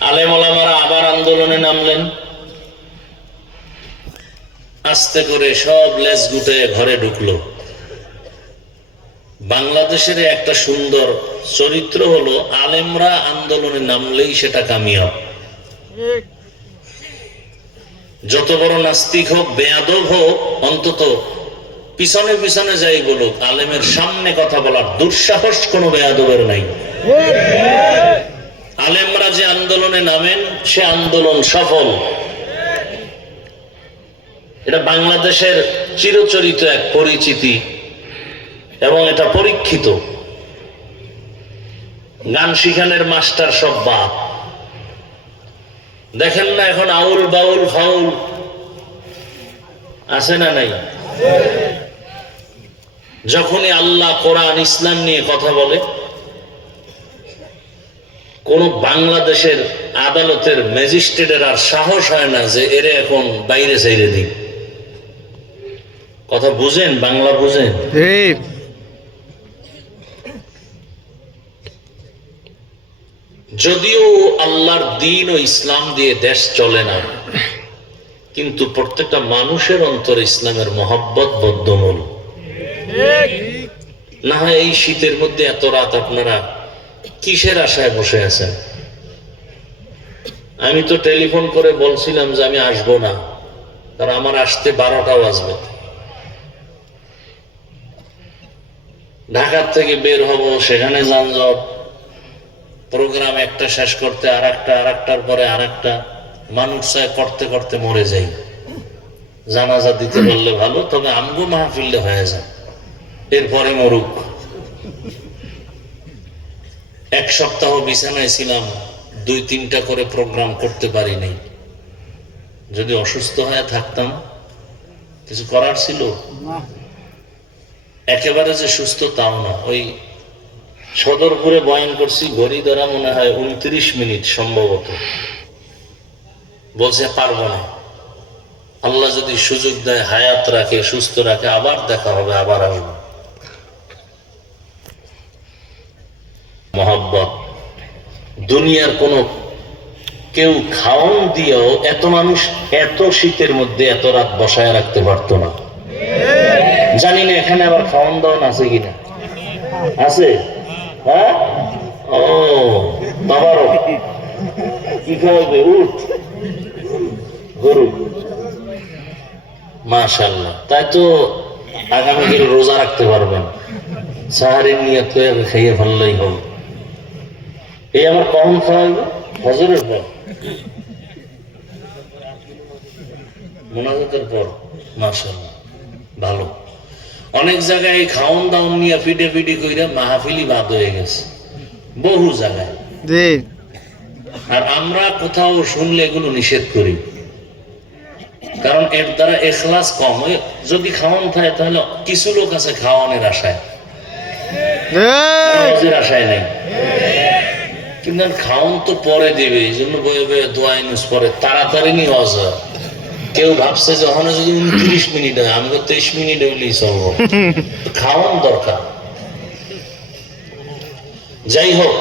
আলেম ওলামারা আবার আন্দোলনে নামলেন। আস্তে করে সব লেজ গুটে ঘরে ঢুকলো। বাংলাদেশের একটা সুন্দর চরিত্র হলো আলেমরা আন্দোলনে নামলেই সেটা কামিয়াব। যত বড় নাস্তিক হোক, বেয়াদব হোক, অন্তত পিছনে পিছনে যাই বলুক, আলেমের সামনে কথা বলার দুঃসাহস কোনো বেয়াদবের নাই। আলেমরা যে আন্দোলনে নামেন সে আন্দোলন সফল। এটা বাংলাদেশের চিরচরিত এক পরিচিতি এবং এটা পরীক্ষিত। গান শিখানের মাস্টার সব বাপ। দেখেন না এখন আউল বাউল ফাউল আছে না নাই? যখনই আল্লাহ কোরআন ইসলাম নিয়ে কথা বলে, কোন বাংলাদেশের আদালতের ম্যাজিস্ট্রেটের আর সাহস হয় না যে এরে এখন বাইরে চাইরে দিই। কথা বুঝেন? বাংলা বুঝেন? যদিও আল্লাহর দ্বীন ও ইসলাম দিয়ে দেশ চলে না, কিন্তু প্রত্যেকটা মানুষের অন্তরে ইসলামের মহব্বত বদ্ধমূল। না হয় এই শীতের মধ্যে এত রাত আপনারা কিসের আশায় বসে আছেন? আমি তো টেলিফোন করে বলছিলাম যে আমি আসবো না, কারণ আমার আসতে 12টা বাজবে। ঢাকার থেকে বের হব, সেখানে যানজট, প্রোগ্রাম একটা শেষ করতে আর একটার পরে আর একটা, মানুষ চায় করতে করতে মরে যাই। জানাজা দিতে বললে ভালো, তবে আমগো মাহফিলে হয়ে যায়, এরপরে মরুক। এক সপ্তাহ বিছানায় ছিলাম, 2-3টা করে প্রোগ্রাম করতে পারিনি। যদি অসুস্থ হয়ে থাকতাম কিছু করার ছিল? একেবারে যে সুস্থ তাও না। ওই সদরপুরে বয়ান করছি, ঘড়ি ধরা মনে হয় 29 মিনিট সম্ভবত। বলছে পারবো না, আল্লাহ যদি সুযোগ দেয়, হায়াত রাখে, সুস্থ রাখে, আবার দেখা হবে, আবার আসবো। মহব্বত। দুনিয়ার কোন কেউ খাওন দিয়েও এত মানুষ এত শীতের মধ্যে এত রাত বসায় রাখতে পারতো না। জানি না এখানে আবার খাওয়ান দাওয়ান আছে কিনা। আছে? হ্যাঁ, ও বাবারও কি খাওয়াবে? উঠ, গরু। মাশাআল্লাহ, তাই তো আগামীকাল রোজা রাখতে পারবেন। সাহারির নিয়ত করে খাইয়ে ফেললেই হবে। এই আমার কখন খাওয়াইবে? ফজরের পর, মুনাজাতের পর। মাশাআল্লাহ, ভালো। অনেক জায়গায় খাওন দাওন নিয়ে ফিডে ফিডি কইরা মাহফিলি বাদ হয়ে গেছে বহু জায়গায়। আর আমরা কোথাও শুনলে এগুলো নিষেধ করি, কারণ এর দ্বারা ইখলাস কম। যদি খাওয়ান থাকে তাহলে কিছু লোক আছে খাওয়ানোর আশায়, আশায় নেই। কিন্তু খাওয়ান তো পরে দিবে, এই জন্য বয়ে বয়ে দোয়া ইউনুস পরে তাড়াতাড়ি নিয়ে আসা। কেউ ভাবছে যে ওখানে যদি 29 মিনিট হয়, আমি 23 মিনিট হইলেই চলবো। খাওয়ান দরকার। যাই হোক,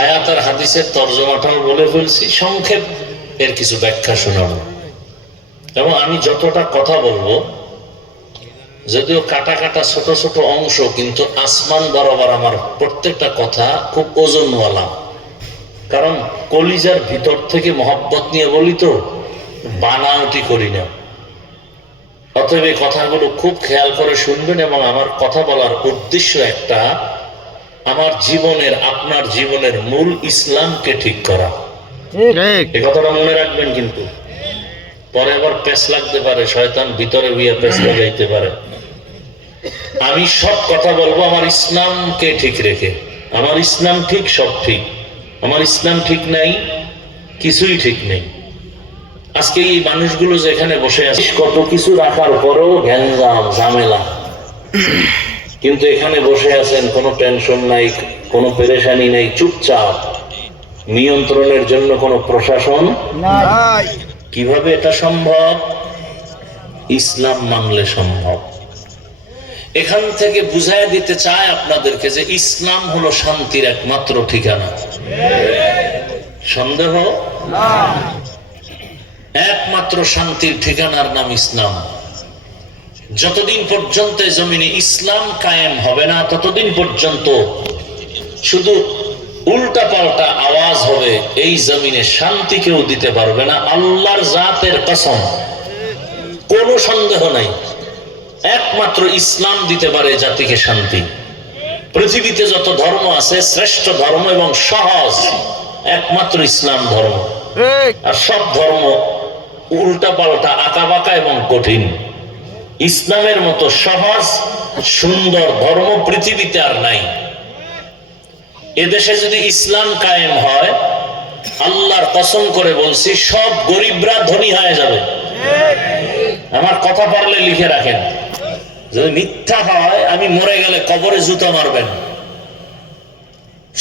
আয়াত আর হাদিসের তর্জমাটাও বলে ফেলছি, সংক্ষেপ এর কিছু ব্যাখ্যা শোনাবো। এবং আমি যতটা কথা বলবো, যদিও কাটা কাটা ছোট ছোট অংশ, কিন্তু আসমান বরাবর আমার প্রত্যেকটা কথা খুব ওজনওয়ালা। কারণ কলিজার ভিতর থেকে মহব্বত নিয়ে বলি তো, বানাওটি করি না। অতএব এই কথাগুলো খুব খেয়াল করে শুনবেন। এবং আমার কথা বলার উদ্দেশ্য একটা, আমার জীবনের, আপনার জীবনের মূল ইসলামকে ঠিক করা। এই কথাটা মনে রাখবেন, কিন্তু পরে আবার পেছ লাগতে পারে, শয়তান ভিতরে গিয়ে পেছ লাগাইতে পারে। আমি সব কথা বলবো আমার ইসলামকে ঠিক রেখে। আমার ইসলাম ঠিক, সব ঠিক। আমার ইসলাম ঠিক নাই, কিছুই ঠিক নেই। আজকে এই মানুষগুলো যেখানে বসে আছে, কত কিছু রাখার পরেও গ্যাঞ্জাম ঝামেলা, কিন্তু এখানে বসে আছেন, কোনো টেনশন নাই, কোনো পেরেশানি নাই, চুপচাপ। নিয়ন্ত্রণের জন্য কোনো প্রশাসন নাই। কিভাবে এটা সম্ভব? ইসলাম মানলে সম্ভব। এখান থেকে বুঝায় দিতে চায় আপনাদেরকে যে ইসলাম হলো শান্তির একমাত্র ঠিকানা। সন্দেহ একমাত্র শান্তির ঠিকানার নাম ইসলাম। যতদিন পর্যন্ত জমিনে ইসলাম কায়েম হবে না, ততদিন পর্যন্ত শুধু উল্টা পাল্টা আওয়াজ হবে, এই জমিনে শান্তি কেউ দিতে পারবে না। আল্লাহর জাতের কসম, কোনো সন্দেহ নাই, একমাত্র ইসলাম দিতে পারে জাতিকে শান্তি। পৃথিবীতে যত ধর্ম আছে, শ্রেষ্ঠ ধর্ম এবং সহজ একমাত্র ইসলাম ধর্ম। আর সব ধর্ম উল্টা পাল্টা, আঁকা বাঁকা এবং কঠিন। ইসলামের মতো সহজ সুন্দর ধর্ম পৃথিবীতে আর নাই। এদেশে যদি ইসলাম কায়েম হয়, আল্লাহর কসম করে বলছি, সব গরিবরা ধনী হয়ে যাবে। আমার কথা পারলে লিখে রাখেন, যদি মিথ্যা হয় আমি মরে গেলে কবরে জুতা মারবেন।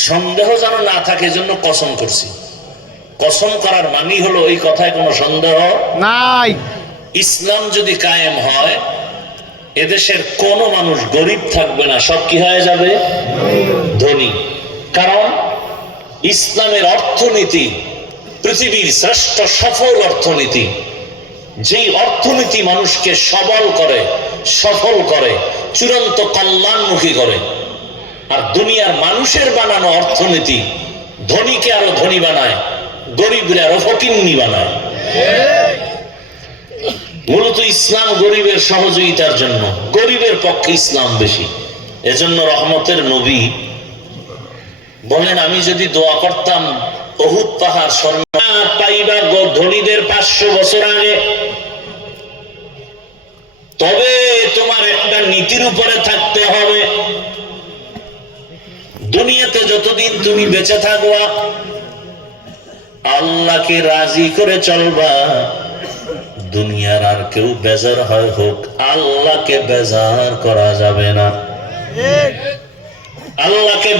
সন্দেহ যেন না থাকে, জন্য কসম করছি। কসম করার মানি হলো এই কথায় কোনো সন্দেহ নাই। ইসলাম যদি কায়েম হয়, এদেশের কোন মানুষ গরিব থাকবে না, সব কি হয়ে যাবে? ধনী। কারণ ইসলামের অর্থনীতি পৃথিবীর শ্রেষ্ঠ সফল অর্থনীতি। যেই অর্থনীতি মানুষকে সবল করে, সফল করে, চূড়ান্ত কল্যাণমুখী করে। আর দুনিয়ার মানুষের বানানো অর্থনীতি ধনীকে আরো ধনী বানায়, গরিবরা আরো ফকিন্নি বানায়। মূলত ইসলাম গরিবের সহযোগিতার জন্য, গরিবের পক্ষে ইসলাম বেশি। এজন্য রহমতের নবী বলেন, আমি যদি দোয়া করতাম উহুদ পাহাড় স্বর্ণ পাইবা ধনীদের 500 বছর আগে, তবে তোমার একটা নীতির উপরে থাকতে হবে। দুনিয়াতে যতদিন তুমি বেঁচে থাকবা, আল্লাহকে রাজি করে চলবা। দুনিয়ার আর কেউ বেজার হয় হোক, আল্লাহকে বেজার করা যাবে না। আল্লাহকে